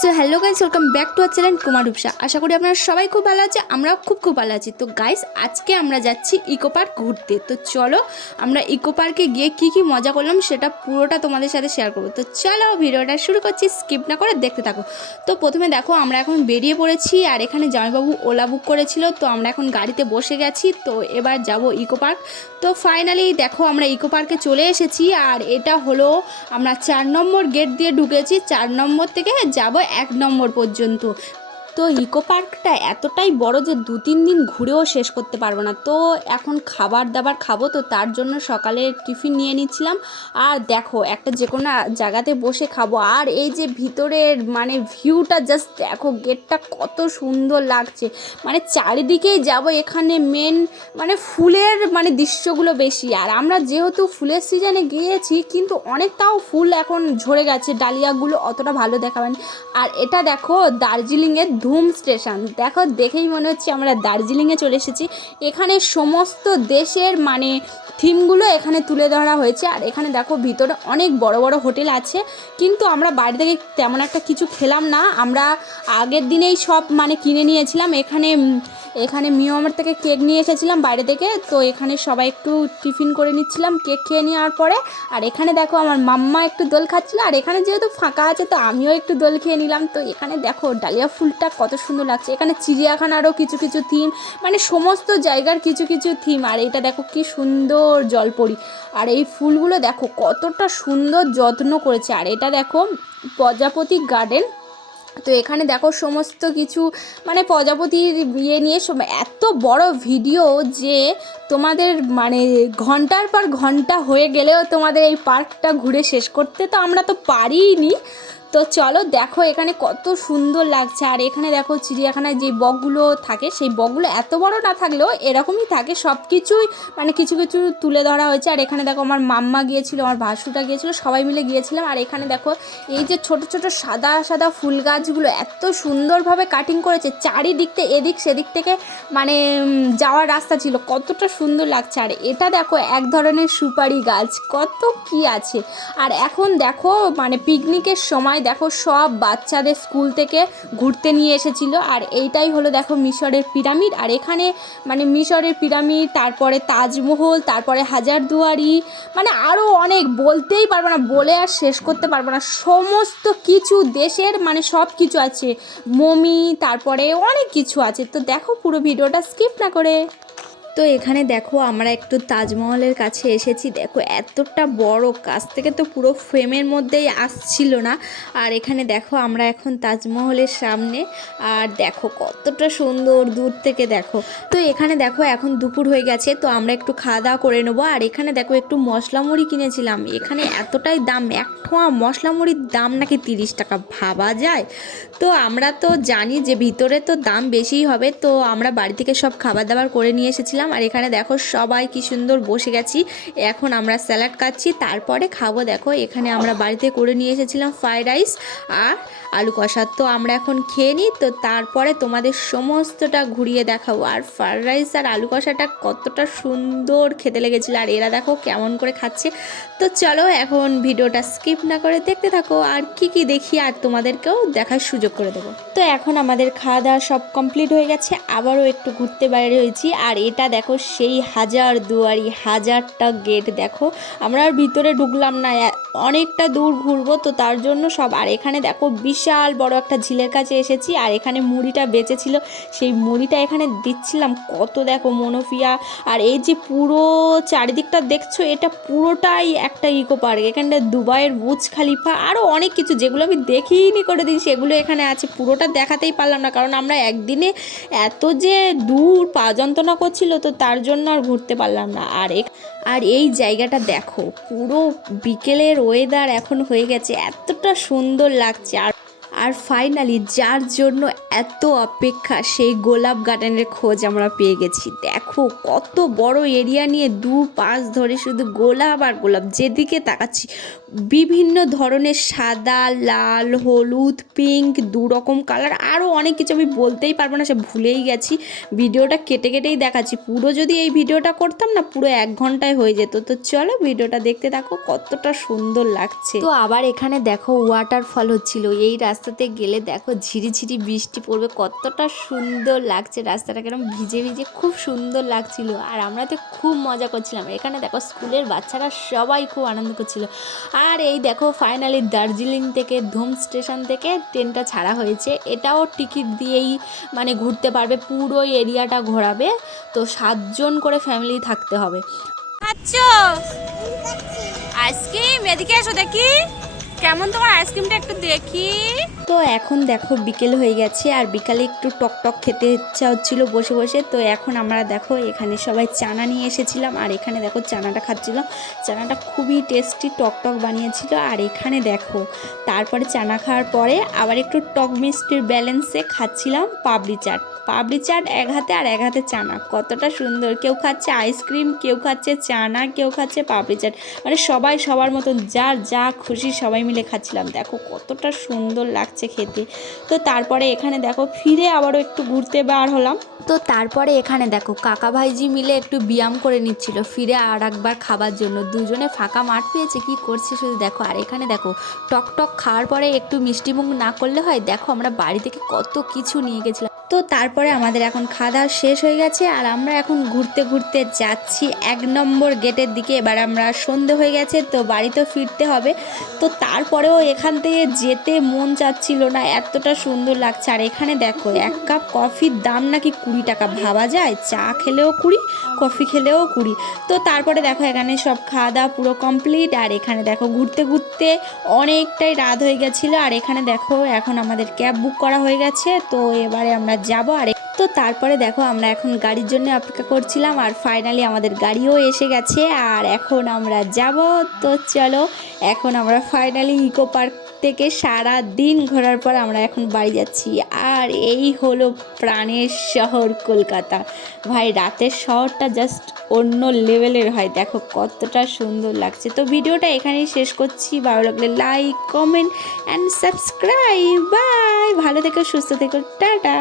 So hello guys, welcome back to our channel Kumar Rupsa. আশা করি আপনারা সবাই খুব ভালো আছে, আমরাও খুব ভালো আছি। তো গাইস, আজকে আমরা যাচ্ছি ইকো পার্ক ঘুরতে। তো চলো আমরা ইকো পার্কে গিয়ে কি মজা করলাম সেটা পুরোটা তোমাদের সাথে শেয়ার করবো। তো চলো ভিডিওটা শুরু করছি, স্কিপ না করে দেখতে থাকো। তো প্রথমে দেখো আমরা এখন বেরিয়ে পড়েছি, আর এখানে জামাইবাবু ওলা বুক করেছিল, তো আমরা এখন গাড়িতে বসে গেছি। তো এবার যাব ইকো পার্ক। তো ফাইনালি দেখো আমরা ইকো পার্কে চলে এসেছি, আর এটা হলো আমরা 4 নম্বর গেট দিয়ে ঢুকেছি। 4 নম্বর থেকে যাব 1 নম্বর পর্যন্ত। তো ইকো পার্কটা এতটাই বড় যে 2-3 দিন ঘুরেও শেষ করতে পারবো না। তো এখন খাবার দাবার খাবো, তো তার জন্য সকালে টিফিন নিয়ে নিচ্ছিলাম। আর দেখো একটা যে কোনো জায়গাতে বসে খাবো। আর এই যে ভিতরের মানে ভিউটা জাস্ট দেখো, গেটটা কত সুন্দর লাগছে। মানে চারিদিকেই যাব, এখানে মেন মানে ফুলের মানে দৃশ্যগুলো বেশি। আর আমরা যেহেতু ফুলের সিজনে গিয়েছি, কিন্তু অনেকটাও ফুল এখন ঝরে গেছে, ডালিয়াগুলো অতটা ভালো দেখাবেন। আর এটা দেখো দার্জিলিংয়ের ধুম স্টেশন, দেখো দেখেই মনে হচ্ছে আমরা দার্জিলিংয়ে চলে এসেছি। এখানে সমস্ত দেশের মানে থিমগুলো এখানে তুলে ধরা হয়েছে। আর এখানে দেখো ভিতরে অনেক বড় বড় হোটেল আছে, কিন্তু আমরা বাইরে থেকে তেমন একটা কিছু খেলাম না। আমরা আগের দিনেই সব মানে কিনে নিয়েছিলাম। এখানে মিওমার থেকে কেক নিয়ে এসেছিলাম বাইরে থেকে। তো এখানে সবাই একটু টিফিন করে নিচ্ছিলাম কেক খেয়ে নেওয়ার পরে। আর এখানে দেখো আমার মাম্মা একটু দোল খাচ্ছিল, আর এখানে যেহেতু ফাঁকা আছে তো আমিও একটু দোল খেয়ে নিলাম। তো এখানে দেখো ডালিয়া ফুলটা কত সুন্দর লাগছে। এখানে চিড়িয়াখানারও কিছু থিম, মানে সমস্ত জায়গার কিছু থিম। আর এটা দেখো কি সুন্দর জলপরি। আর এই ফুলগুলো দেখো কতটা সুন্দর যত্ন করেছে। আর এটা দেখো প্রজাপতি গার্ডেন। তো এখানে দেখো সমস্ত কিছু মানে প্রজাপতির ইয়ে নিয়ে এত বড় ভিডিও যে তোমাদের মানে ঘন্টার পর ঘন্টা হয়ে গেলেও তোমাদের এই পার্কটা ঘুরে শেষ করতে তো আমরা তো পারিনি। তো চলো দেখো এখানে কত সুন্দর লাগছে। আর এখানে দেখো চিড়িয়াখানায় যে বকগুলো থাকে, সেই বকগুলো এত বড় না থাকলেও এরকমই থাকে, সব কিছুই মানে কিছু তুলে ধরা হয়েছে। আর এখানে দেখো আমার মাম্মা গিয়েছিল, আমার ভাসুটা গিয়েছিল, সবাই মিলে গিয়েছিলাম। আর এখানে দেখো এই যে ছোট সাদা সাদা ফুল গাছগুলো এত সুন্দরভাবে কাটিং করেছে, চারিদিক থেকে এদিক সেদিক থেকে মানে যাওয়ার রাস্তা ছিল, কতটা সুন্দর লাগছে। আর এটা দেখো এক ধরনের সুপারি গাছ, কত কি আছে। আর এখন দেখো মানে পিকনিকের সময় দেখো সব বাচ্চাদের স্কুল থেকে ঘুরতে নিয়ে এসেছিলো। আর এইটাই হলো দেখো মিশরের পিরামিড। আর এখানে মানে মিশরের পিরামিড, তারপরে তাজমহল, তারপরে হাজারদুয়ারি, মানে আরও অনেক বলতেই পারবো না, বলে আর শেষ করতে পারবো না। সমস্ত কিছু দেশের মানে সব কিছু আছে, মমি, তারপরে অনেক কিছু আছে। তো দেখো পুরো ভিডিওটা স্কিপ না করে। তো এখানে দেখো আমরা একটু তাজমহলের কাছে এসেছি। দেখো এতটা বড়, কাছ থেকে তো পুরো ফ্রেমের মধ্যেই আসছিল না। আর এখানে দেখো আমরা এখন তাজমহলের সামনে, আর দেখো কতটা সুন্দর দূর থেকে দেখো। তো এখানে দেখো এখন দুপুর হয়ে গেছে, তো আমরা একটু খাওয়া দাওয়া করে নেবো। আর এখানে দেখো একটু মশলা মুড়ি কিনেছিলাম। এখানে এতটাই দাম, 1 ঠোঙা মশলা মুড়ির দাম নাকি 30 টাকা, ভাবা যায়। তো আমরা তো জানি যে ভিতরে তো দাম বেশিই হবে, তো আমরা বাড়ি থেকে সব খাবার দাবার করে নিয়ে এসেছিলাম। আর এখানে দেখো সবাই কি সুন্দর বসে গেছি, এখন আমরা স্যালাড খাচ্ছি, তারপরে খাবো। দেখো এখানে আমরা বাড়িতে করে নিয়ে এসেছিলাম ফ্রাইড রাইস আর আলু কষা। তো আমরা এখন খেয়ে নিই, তো তারপরে তোমাদের সমস্তটা ঘুরিয়ে দেখাবো। আর ফ্রাইড রাইস আর আলু কষাটা কতটা সুন্দর খেতে লেগেছিলো, আর এরা দেখো কেমন করে খাচ্ছে। তো চলো এখন ভিডিওটা স্কিপ না করে দেখতে থাকো, আর কি দেখি আর তোমাদেরকেও দেখার সুযোগ করে দেবো। তো এখন আমাদের খাওয়া দাওয়া সব কমপ্লিট হয়ে গেছে, আবারও একটু ঘুরতে বাইরে হয়েছি। আর এটা দেখো সেই হাজারদুয়ারি, 1000টা গেট। দেখো আমরা আর ভিতরে ঢুকলাম না, অনেকটা দূর ঘুরবো, তো তার জন্য সব। আর এখানে দেখো বিশাল বড় একটা ঝিলের কাছে এসেছি, আর এখানে মুড়িটা বেঁচেছিল, সেই মুড়িটা এখানে দিচ্ছিলাম। কত দেখো মনোফিয়া। আর এই যে পুরো চারিদিকটা দেখছো, এটা পুরোটাই একটা ইকো পার্ক। এখানটা দুবাইয়ের বুর্জ খালিফা, আরও অনেক কিছু যেগুলো আমি দেখিনি করে দিই, সেগুলো এখানে আছে। পুরোটা দেখাতেই পারলাম না, কারণ আমরা একদিনে এত যে দূর পা যন্ত্রণা করছিল, তো তার জন্য আর ঘুরতে পারলাম না। আর এই জায়গাটা দেখো, পুরো বিকেলের ওয়েদার এখন হয়ে গেছে, এতটা সুন্দর লাগছে। আর ফাইনালি যার জন্য এত অপেক্ষা, সেই গোলাপ গার্ডেনের খোঁজ আমরা পেয়ে গেছি। দেখো কত বড় এরিয়া নিয়ে 2 পাশ ধরে শুধু গোলাপ আর গোলাপ, যেদিকে তাকাচ্ছি বিভিন্ন ধরনের সাদা, লাল, হলুদ, পিঙ্ক, 2 রকম কালার, আরও অনেক কিছু আমি বলতেই পারবো না, সে ভুলেই গেছি। ভিডিওটা কেটে কেটেই দেখাচ্ছি, পুরো যদি এই ভিডিওটা করতাম না পুরো 1 ঘন্টায় হয়ে যেত। তো চলো ভিডিওটা দেখতে থাকো, কতটা সুন্দর লাগছে। তো আবার এখানে দেখো ওয়াটারফল হচ্ছিল, এই রাস্তাতে গেলে দেখো ঝিরিঝিরি বৃষ্টি পড়বে, কতটা সুন্দর লাগছে রাস্তাটা, কেরম ভিজে ভিজে খুব সুন্দর লাগছিল। আর আমরা তো খুব মজা করছিলাম। এখানে দেখো স্কুলের বাচ্চারা সবাই খুব আনন্দ করছিল। আর এই দেখো ফাইনালি দার্জিলিং থেকে ধুম স্টেশন থেকে ট্রেনটা ছাড়া হয়েছে। এটাও টিকিট দিয়েই মানে ঘুরতে পারবে, পুরো এরিয়াটা ঘোরাবে। তো 7 জন করে ফ্যামিলি থাকতে হবে। আচ্ছা আইসক্রিম এদিকে এসো দেখি কেমন তোমার আইসক্রিমটা একটু দেখি। তো এখন দেখো বিকেল হয়ে গেছে, আর বিকালে একটু টক খেতে ইচ্ছা হচ্ছিল বসে বসে। তো এখন আমরা দেখো এখানে সবাই চানা নিয়ে এসেছিলাম, আর এখানে দেখো চানাটা খাচ্ছিলাম। চানাটা খুবই টেস্টি, টক বানিয়েছিল। আর এখানে দেখো তারপরে চানা খাওয়ার পরে আবার একটু টক মিষ্টির ব্যালেন্সে খাচ্ছিলাম পাপড়ি চাট এক হাতে আর এক হাতে চানা, কতটা সুন্দর। কেউ খাচ্ছে আইসক্রিম, কেউ খাচ্ছে চানা, কেউ খাচ্ছে পাপড়ি চাট, মানে সবাই সবার মতন যার যা খুশি সবাই মিলে খাচ্ছিলাম। দেখো কতটা সুন্দর লাগছে খেতে। তো তারপরে এখানে দেখো ফিরে আবারও একটু ঘুরতে বার হলাম। তো তারপরে এখানে দেখো কাকা ভাইজি মিলে একটু ব্যায়াম করে নিচ্ছিল ফিরে আর একবার খাবার জন্য। দুজনে ফাঁকা মাঠ পেয়েছে, কি করছে শুধু দেখো। আর এখানে দেখো টক খাওয়ার পরে একটু মিষ্টিমুখ না করলে হয়। দেখো আমরা বাড়ি থেকে কত কিছু নিয়ে গেছিলাম। তো তারপরে আমাদের এখন খাওয়া দাওয়া শেষ হয়ে গেছে, আর আমরা এখন ঘুরতে ঘুরতে যাচ্ছি 1 নম্বর গেটের দিকে। এবার আমরা সন্ধে হয়ে গেছে, তো বাড়িতেও ফিরতে হবে। তো তারপরেও এখান থেকে যেতে মন চাচ্ছিল না, এতটা সুন্দর লাগছে। আর এখানে দেখো 1 কাপ কফির দাম নাকি 20 টাকা, ভাবা যায়? চা খেলেও 20, কফি খেলেও 20। তো তারপরে দেখো এখানে সব খাওয়া দাওয়া পুরো কমপ্লিট। আর এখানে দেখো ঘুরতে ঘুরতে অনেকটাই রাত হয়ে গেছিলো। আর এখানে দেখো এখন আমাদের ক্যাব বুক করা হয়ে গেছে, তো এবারে আমরা যাব। আর তো তারপরে দেখো আমরা এখন গাড়ির জন্য অপেক্ষা করছিলাম, আর ফাইনালি আমাদের গাড়িও এসে গেছে, আর এখন আমরা যাব। তো চলো এখন আমরা ফাইনালি ইকো পার্ক থেকে সারা দিন ঘোরার পর আমরা এখন বাড়ি যাচ্ছি। আর এই হলো প্রাণের শহর কলকাতা। ভাই রাতের শহরটা জাস্ট অন্য লেভেলের হয়, দেখো কতটা সুন্দর লাগছে। তো ভিডিওটা এখানেই শেষ করছি, ভালো লাগলে like, comment and subscribe. Bye, ভালো থেকো, সুস্থ থেকো, টাটা।